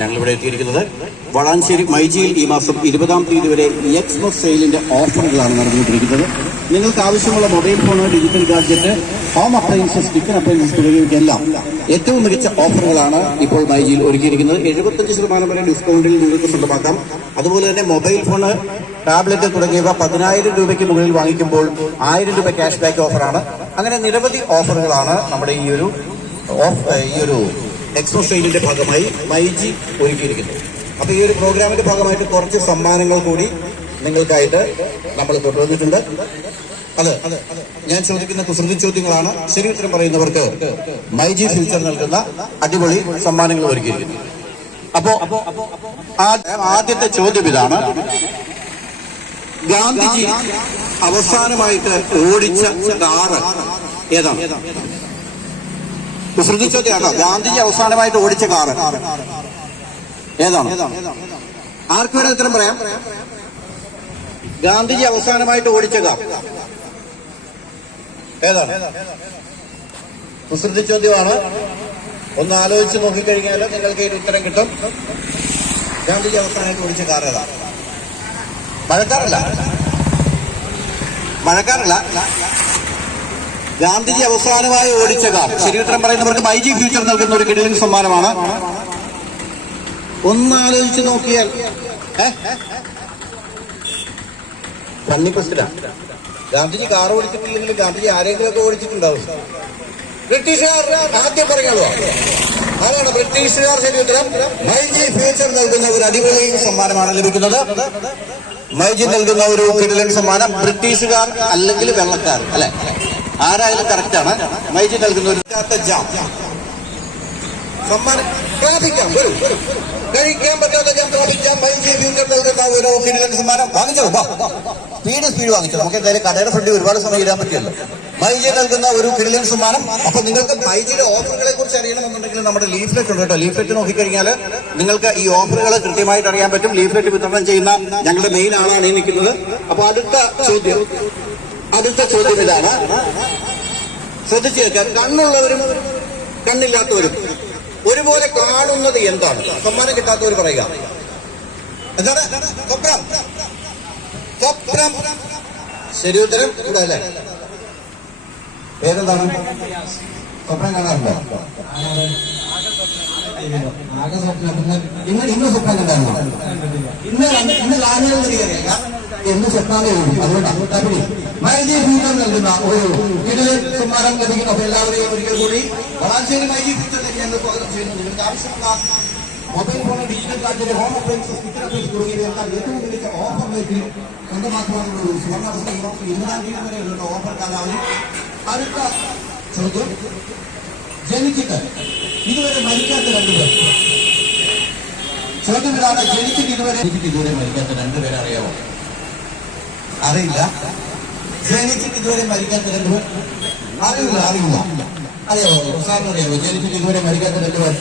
ഞങ്ങൾ ഇവിടെ എത്തിയിരിക്കുന്നത് വളാഞ്ചേരി മൈജിയിൽ ഈ മാസം ഇരുപതാം തീയതി വരെ എക്സ്മസ് സെയിലിന്റെ ഓഫറുകളാണ് നടന്നുകൊണ്ടിരിക്കുന്നത്. നിങ്ങൾക്ക് ആവശ്യമുള്ള mobile phone digital gadget home appliances kitchen appliances തുടങ്ങിയവയ്ക്കെല്ലാം ഏറ്റവും മികച്ച ഓഫറുകളാണ് ഇപ്പോൾ മൈജിയിൽ ഒരുക്കിയിരിക്കുന്നത്. എഴുപത്തഞ്ച് ശതമാനം വരെ ഡിസ്കൗണ്ടിൽ നിങ്ങൾക്ക് സ്വന്തമാക്കാം. അതുപോലെ തന്നെ മൊബൈൽ ഫോൺ ടാബ്ലറ്റ് തുടങ്ങിയവ പതിനായിരം രൂപയ്ക്ക് മുകളിൽ വാങ്ങിക്കുമ്പോൾ ആയിരം രൂപ ക്യാഷ് ബാക്ക് ഓഫറാണ്. അങ്ങനെ നിരവധി ഓഫറുകളാണ് നമ്മുടെ ഈ ഒരു ഓഫ് ഈ ഒരു എക്സ്പോ ട്രെയിനിന്റെ ഭാഗമായി മൈജി ഒരുക്കിയിരിക്കുന്നു. അപ്പൊ ഈ ഒരു പ്രോഗ്രാമിന്റെ ഭാഗമായിട്ട് കുറച്ച് സമ്മാനങ്ങൾ കൂടി നിങ്ങൾക്കായിട്ട് നമ്മൾ കൊണ്ടുവന്നിട്ടുണ്ട് അതെ ഞാൻ ചോദിക്കുന്ന കുസൃതി ചോദ്യങ്ങളാണ്. ശരി ഉത്തരം പറയുന്നവർക്ക് മൈജി ഫ്യൂച്ചർ നൽകുന്ന അടിപൊളി സമ്മാനങ്ങൾ ഒരുക്കിയിരിക്കുന്നു. അപ്പോ ആദ്യത്തെ ചോദ്യം ഇതാണ്. ഗാന്ധിജി അവസാനമായിട്ട് ഓടിച്ച കാറ് ഏതാണ്? ശ്രദ്ധിച്ചോദ്യാണോ ഗാന്ധിജി അവസാനമായിട്ട് ഓടിച്ച കാറ്. ഏതാണ്? ആർക്ക് വേണം ഉത്തരം പറയാം? ഗാന്ധിജി അവസാനമായിട്ട് ഓടിച്ച കാർ. ഏതാണ്? കുസൃതി ചോദ്യമാണ് ഒന്ന് ആലോചിച്ച് നോക്കിക്കഴിഞ്ഞാൽ നിങ്ങൾക്ക് ഇതിന് ഉത്തരം കിട്ടും. ഗാന്ധിജി അവസാനമായിട്ട് ഓടിച്ച കാർ ഏതാണ് മഴക്കാറല്ല. മഴക്കാറല്ല. ഗാന്ധിജി അവസാനമായി ഓടിച്ച കാർ. ശരീരം പറയുന്നവർക്ക് പറയുന്നവർക്ക് മൈജി ഫ്യൂച്ചർ നൽകുന്ന ഒരു കിടിലൻ സമ്മാനമാണ്. ഒന്നാലോചിച്ച് നോക്കിയാൽ പന്നിപ്പസ്റ്റില ഗാന്ധിജി കാർ ഓടിച്ചിട്ടില്ലെങ്കിൽ ഗാന്ധിജി ആരെങ്കിലും ഒക്കെ ഓടിച്ചിട്ടുണ്ടാവും. ബ്രിട്ടീഷുകാർ ആദ്യം പറയുള്ളൂ അതാണ്. ബ്രിട്ടീഷുകാർ ഉത്തരം? മൈജി ഫ്യൂച്ചർ നൽകുന്ന ഒരു അടിപൊളി സമ്മാനമാണ് ലഭിക്കുന്നത്. മൈജി നൽകുന്ന ഒരു കിടിലൻ സമ്മാനം ബ്രിട്ടീഷുകാർ അല്ലെങ്കിൽ വെള്ളക്കാർ അല്ലെ? ആരായാലും കറക്റ്റാണ്. മൈജി നൽകുന്ന ഒരു ജാം. ജാം പ്രാപിക്കാം. മൈജി വാങ്ങിച്ചോ. സ്പീഡ് സ്പീഡ് വാങ്ങിച്ചോ. നമുക്ക് എന്തായാലും കടയുടെ ഫ്രണ്ടിൽ ഒരുപാട് സമയം ഇടാൻ പറ്റിയല്ലോ മൈജി നൽകുന്ന ഒരു കിടിലൻ സമ്മാനം. അപ്പൊ നിങ്ങൾക്ക് മൈജിയിലെ ഓഫറുകളെ കുറിച്ച് അറിയണമെന്നുണ്ടെങ്കിൽ നമ്മുടെ ലീഫ്ലെറ്റ് ഉണ്ട് കേട്ടോ. ലീഫ്ലെറ്റ് നോക്കിക്കഴിഞ്ഞാൽ നിങ്ങൾക്ക് ഈ ഓഫറുകൾ കൃത്യമായിട്ട് അറിയാൻ പറ്റും. ലീഫ്ലെറ്റ് വിതരണം ചെയ്യുന്ന ഞങ്ങളുടെ മെയിൻ ആളാണ് ഈ നിൽക്കുന്നത്. അപ്പൊ അടുത്ത ചോദ്യം. അടുത്ത ചോദ്യം ഇതാണ്. ശ്രദ്ധിച്ചു കേൾക്കുക. കണ്ണുള്ളവരും കണ്ണില്ലാത്തവരും ഒരുപോലെ കാണുന്നത് എന്താണ്? സമ്മാനം കിട്ടാത്തവർ പറയുക. എന്താണ്? സ്വപ്നം. സ്വപ്നം. ശരി ഉത്തരം കൂടെ അല്ലേ? പേരെന്താണ്? സ്വപ്നം കാണാറുണ്ടോ? ഇന്ന് ഇന്ന് സ്വപ്നം കണ്ടായിരുന്നോ? ഇന്ന് ഇന്ന് ലാനുകൾ എന്ന് സ്വപ്നാലേ ഉള്ളൂ അതുകൊണ്ടാണ് തമിഴ് മൈജി ഫ്യൂച്ചർ നൽകുന്ന ഒരു ഇതിൽ സമ്മാനം ലഭിക്കുന്ന എല്ലാവരെയും ഒരിക്കൽ കൂടി വളാഞ്ചേരി മൈജി ഫ്യൂച്ചറിലേക്ക് ഞങ്ങൾ സ്വാഗതം ചെയ്യുന്നു. നിങ്ങൾക്ക് ആവശ്യമുള്ള മൊബൈൽ ഫോൺ ഡിജിറ്റൽ കാർഡിന്റെ ഹോം അപ്ലയൻസസ് കിച്ചൺ അപ്ലയൻസ് തുടങ്ങിയവയെല്ലാം ഏറ്റവും മികച്ച ഓഫറിലേക്ക് സ്വന്തമാക്കുവാനുള്ള ഒരു സുവർണ മാസം ഇരുപതാം തീയതി വരെയുള്ള ഓഫർ കാലാവധി. അടുത്ത ചോദ്യം. ജനിച്ചിട്ട് ഇതുവരെ മരിക്കാത്ത രണ്ടുപേർ ചോദ്യം ഇതാണ് ജനിച്ചിട്ട് ഇതുവരെ ഇതുവരെ മരിക്കാത്ത രണ്ടുപേരെ അറിയാമോ അറിയില്ല. ജനിച്ചിട്ട് ഇതുവരെ മരിക്കാത്ത രണ്ടുപേർ അറിയില്ല അറിയില്ല. അറിയാവോ? സാറിന് അറിയാമോ ജനിച്ചിട്ട് ഇതുവരെ മരിക്കാത്ത രണ്ടുപേർ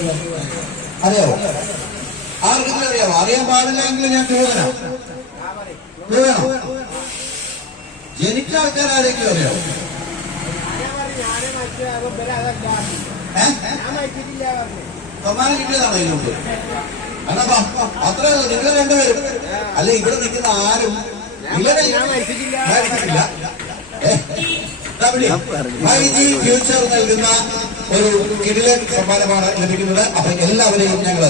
അറിയാവോ? ആർക്കും അറിയാവോ? അറിയാൻ പാടില്ല എങ്കിൽ ഞാൻ ചോദന ജനിച്ച ആൾക്കാർ ആരെങ്കിലും അറിയാമോ ഏഹ് സമ്മാനം ഇതിനുണ്ട് അല്ലപ്പാ അത്ര നിങ്ങൾ രണ്ടുപേരും. അല്ലെ ഇവിടെ നിൽക്കുന്ന ആരും മൈജി ഫ്യൂച്ചർ നൽകുന്ന ഒരു കിടിലൻ സമ്മാനമാണ് ലഭിക്കുന്നത്. അപ്പൊ എല്ലാവരെയും ഞങ്ങൾ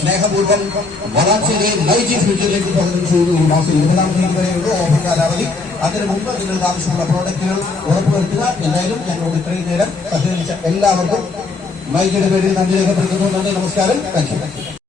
സ്നേഹപൂർവം വളർച്ചയിലെ മൈജി ഫ്യൂച്ചറിലേക്ക് സ്വാഗതം ചെയ്തു ഈ മാസം ഇരുപതാം തീയതി വരെയുള്ള ഓഫർ കാലാവധി. അതിനു മുമ്പ് നിങ്ങൾക്ക് ആവശ്യമുള്ള പ്രോഡക്റ്റുകൾ ഉറപ്പുവരുത്തുക. എന്തായാലും ഞങ്ങളോട് ഇത്രയും നേരം സഹകരിച്ച എല്ലാവർക്കും മൈജിയുടെ പേരിൽ നന്ദി രേഖപ്പെടുത്തുന്നു. നന്ദി നമസ്കാരം. Thank you.